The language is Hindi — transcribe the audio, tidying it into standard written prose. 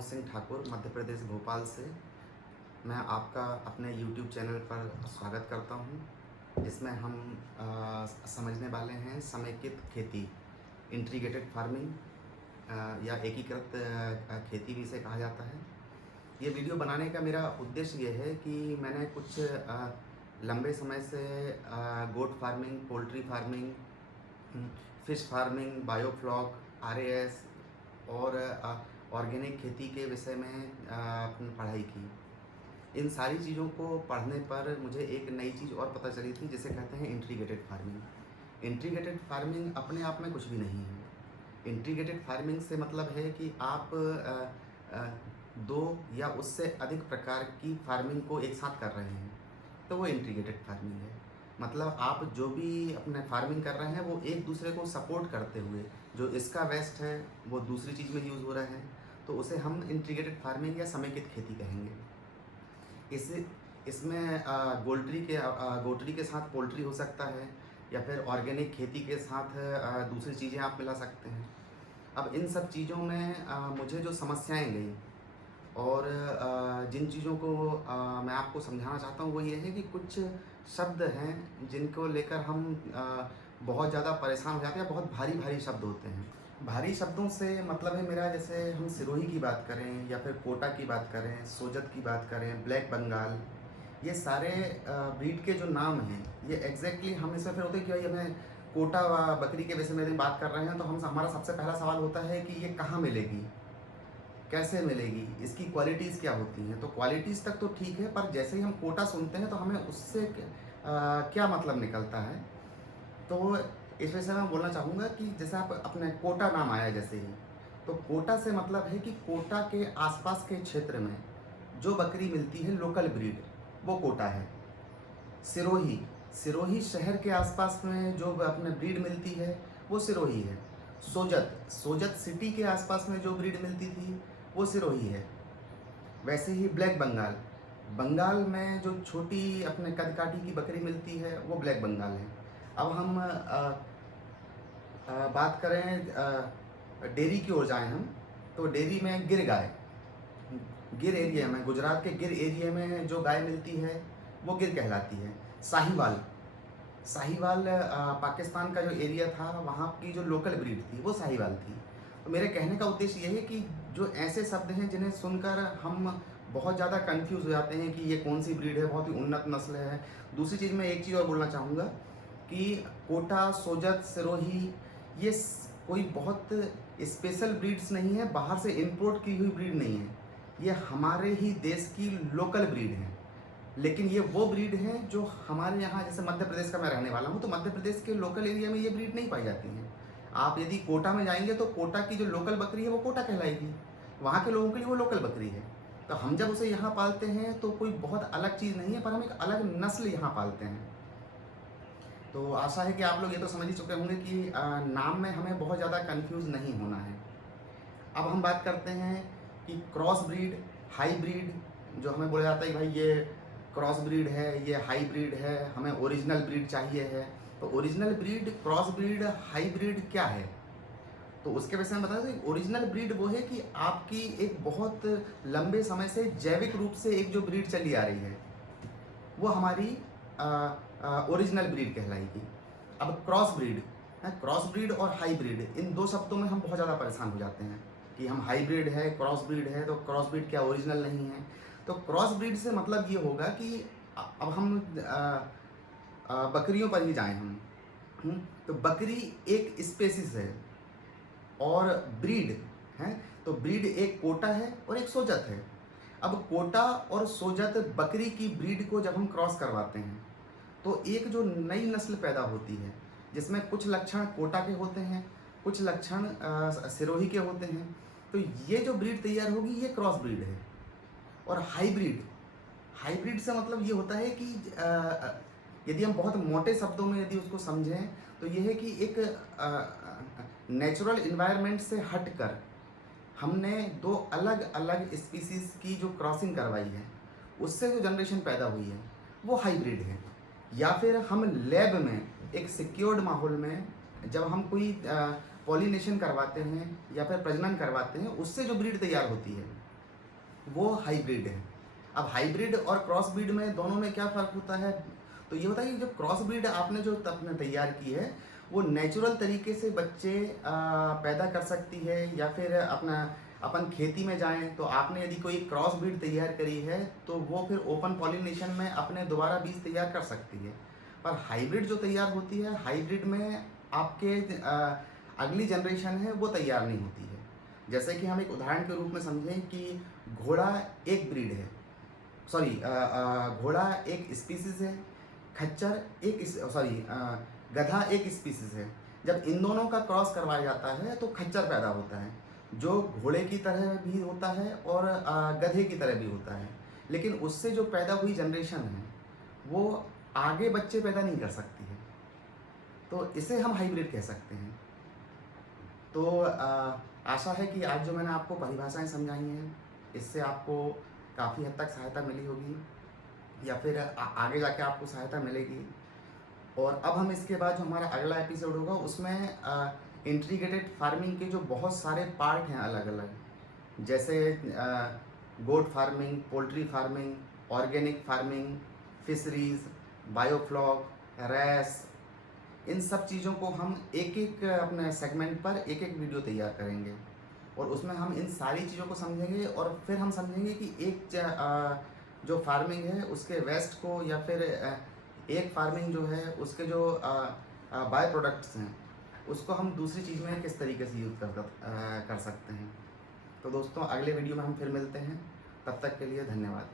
मनोज सिंह ठाकुर, मध्य प्रदेश भोपाल से। मैं आपका अपने यूट्यूब चैनल पर स्वागत करता हूं, जिसमें हम समझने वाले हैं समेकित खेती, इंटीग्रेटेड फार्मिंग या एकीकृत खेती भी इसे कहा जाता है। ये वीडियो बनाने का मेरा उद्देश्य ये है कि मैंने कुछ लंबे समय से goat farming, poultry farming, fish farming, biofloc, RAS और ऑर्गेनिक खेती के विषय में पढ़ाई की। इन सारी चीज़ों को पढ़ने पर मुझे एक नई चीज़ और पता चली थी, जिसे कहते हैं इंटीग्रेटेड फार्मिंग। इंटीग्रेटेड फार्मिंग अपने आप में कुछ भी नहीं है। इंटीग्रेटेड फार्मिंग से मतलब है कि आप दो या उससे अधिक प्रकार की फार्मिंग को एक साथ कर रहे हैं, तो वो इंटीग्रेटेड फार्मिंग है। मतलब आप जो भी अपने फार्मिंग कर रहे हैं वो एक दूसरे को सपोर्ट करते हुए, जो इसका वेस्ट है वो दूसरी चीज़ में यूज़ हो रहा है, तो उसे हम इंटीग्रेटेड फार्मिंग या समेकित खेती कहेंगे। इसमें गोट्री के साथ पोल्ट्री हो सकता है, या फिर ऑर्गेनिक खेती के साथ दूसरी चीज़ें आप मिला सकते हैं। अब इन सब चीज़ों में मुझे जो समस्याएं गई और जिन चीज़ों को मैं आपको समझाना चाहता हूँ वो ये है कि कुछ शब्द हैं जिनको लेकर हम बहुत ज़्यादा परेशान हो जाते हैं। बहुत भारी भारी शब्द होते हैं। भारी शब्दों से मतलब है मेरा, जैसे हम सिरोही की बात करें या फिर कोटा की बात करें, सोजत की बात करें, ब्लैक बंगाल, ये सारे ब्रीड के जो नाम हैं ये एग्जैक्टली हम इसमें फिर होते हैं कि भाई हमें कोटा बकरी के विषय में बात कर रहे हैं, तो हमारा सबसे पहला सवाल होता है कि ये कहाँ मिलेगी, कैसे मिलेगी, इसकी क्वालिटीज़ क्या होती हैं। तो क्वालिटीज़ तक तो ठीक है, पर जैसे ही हम कोटा सुनते हैं तो हमें उससे क्या मतलब निकलता है। तो इस वजह से मैं बोलना चाहूँगा कि जैसे आप अपने कोटा नाम आया जैसे ही, तो कोटा से मतलब है कि कोटा के आसपास के क्षेत्र में जो बकरी मिलती है लोकल ब्रीड, वो कोटा है। सिरोही, सिरोही शहर के आसपास में जो अपने ब्रीड मिलती है वो सिरोही है। सोजत, सोजत सिटी के आसपास में जो ब्रीड मिलती थी वो सिरोही है। वैसे ही ब्लैक बंगाल, बंगाल में जो छोटी अपने कदकाठी की बकरी मिलती है वो ब्लैक बंगाल है। अब हम बात करें डेयरी की ओर जाएं हम, तो डेयरी में गिर गाय, गिर एरिया में, गुजरात के गिर एरिया में जो गाय मिलती है वो गिर कहलाती है। साहिवाल, साहिवाल पाकिस्तान का जो एरिया था वहाँ की जो लोकल ब्रीड थी वो साहिवाल थी। तो मेरे कहने का उद्देश्य ये है कि जो ऐसे शब्द हैं जिन्हें सुनकर हम बहुत ज़्यादा कंफ्यूज हो जाते हैं कि ये कौन सी ब्रीड है, बहुत ही उन्नत नस्ल है। दूसरी चीज़ मैं एक चीज़ और बोलना चाहूँगा कि कोटा, सोजत, सिरोही ये कोई बहुत स्पेशल ब्रीड्स नहीं है, बाहर से इंपोर्ट की हुई ब्रीड नहीं है। ये हमारे ही देश की लोकल ब्रीड है। लेकिन ये वो ब्रीड है जो हमारे यहाँ, जैसे मध्य प्रदेश का मैं रहने वाला हूँ, तो मध्य प्रदेश के लोकल एरिया में ये ब्रीड नहीं पाई जाती है। आप यदि कोटा में जाएंगे तो कोटा की जो लोकल बकरी है वो कोटा कहलाएगी, वहाँ के लोगों के लिए वो लोकल बकरी है। तो हम जब उसे यहाँ पालते हैं तो कोई बहुत अलग चीज़ नहीं है, पर हम एक अलग नस्ल यहाँ पालते हैं। तो आशा है कि आप लोग ये तो समझ ही चुके होंगे कि नाम में हमें बहुत ज़्यादा कंफ्यूज नहीं होना है। अब हम बात करते हैं कि क्रॉस ब्रीड, हाई ब्रीड, जो हमें बोला जाता है कि भाई ये क्रॉस ब्रीड है, ये हाई ब्रीड है, हमें ओरिजिनल ब्रीड चाहिए है। तो original breed, cross breed, high breed क्या है, तो उसके विषय में बता दें। ओरिजिनल ब्रीड वो है कि आपकी एक बहुत लंबे समय से जैविक रूप से एक जो ब्रीड चली आ रही है वो हमारी ओरिजिनल ब्रीड कहलाएगी। अब क्रॉस ब्रीड है, क्रॉस ब्रीड और हाई ब्रीड, इन दो शब्दों में हम बहुत ज़्यादा परेशान हो जाते हैं कि हम हाई ब्रीड है, क्रॉस ब्रीड है, तो क्रॉस ब्रीड क्या ओरिजिनल नहीं है। तो क्रॉस ब्रीड से मतलब ये होगा कि अब हम बकरियों पर ही जाएं हम, तो बकरी एक स्पेसिस है और ब्रीड है, तो ब्रीड एक कोटा है और एक सोजत है। अब कोटा और सोजत बकरी की ब्रीड को जब हम क्रॉस करवाते हैं तो एक जो नई नस्ल पैदा होती है, जिसमें कुछ लक्षण कोटा के होते हैं, कुछ लक्षण सिरोही के होते हैं। तो ये जो ब्रीड तैयार होगी ये क्रॉस ब्रीड है। और हाइब्रिड, हाइब्रिड से मतलब ये होता है कि यदि हम बहुत मोटे शब्दों में यदि उसको समझें तो ये है कि एक नेचुरल इन्वायरमेंट से हटकर हमने दो अलग अलग स्पीसीज की जो क्रॉसिंग करवाई है, उससे जो जनरेशन पैदा हुई है वो हाइब्रिड है। या फिर हम लैब में एक सिक्योर्ड माहौल में जब हम कोई पॉलिनेशन करवाते हैं या फिर प्रजनन करवाते हैं, उससे जो ब्रीड तैयार होती है वो हाइब्रिड है। अब हाइब्रिड और क्रॉस ब्रीड में दोनों में क्या फ़र्क होता है? तो ये होता है कि जो क्रॉस ब्रीड आपने जो आपने तैयार की है, वो नेचुरल तरीके से बच्चे पैदा कर सकती है, या फिर अपन खेती में जाएँ तो आपने यदि कोई क्रॉस ब्रीड तैयार करी है, तो वो फिर ओपन पॉलिनेशन में अपने दोबारा बीज तैयार कर सकती है। पर हाइब्रिड जो तैयार होती है, हाइब्रिड में आपके अगली जनरेशन है वो तैयार नहीं होती है। जैसे कि हम एक उदाहरण के रूप में समझें कि घोड़ा एक ब्रीड है, सॉरी घोड़ा एक स्पीसीज़ है, खच्चर एक सॉरी गधा एक स्पीसीज़ है। जब इन दोनों का क्रॉस करवाया जाता है तो खच्चर पैदा होता है, जो घोड़े की तरह भी होता है और गधे की तरह भी होता है। लेकिन उससे जो पैदा हुई जनरेशन है, वो आगे बच्चे पैदा नहीं कर सकती है। तो इसे हम हाइब्रिड कह सकते हैं। तो आशा है कि आज जो मैंने आपको परिभाषाएँ समझाई हैं, इससे आपको काफ़ी हद तक सहायता मिली होगी, या फिर आगे जाके आपको सहायता मिलेगी। और अब हम इसके बाद जो हमारा अगला एपिसोड होगा, उसमें इंटीग्रेटेड फार्मिंग के जो बहुत सारे पार्ट हैं अलग-अलग, जैसे goat farming, poultry farming, organic farming, fisheries, biofloc, रैस, इन सब चीज़ों को हम एक-एक अपने सेगमेंट पर एक-एक वीडियो तैयार करेंगे, और उसमें हम इन सारी चीज़ों को समझेंगे, और फिर हम समझेंगे कि जो फार्मिंग है उसके वेस्ट को, या फिर एक फार्मिंग जो है उसके जो बाय प्रोडक्ट्स हैं, उसको हम दूसरी चीज़ में किस तरीके से यूज़ कर सकते हैं। तो दोस्तों, अगले वीडियो में हम फिर मिलते हैं। तब तक के लिए धन्यवाद।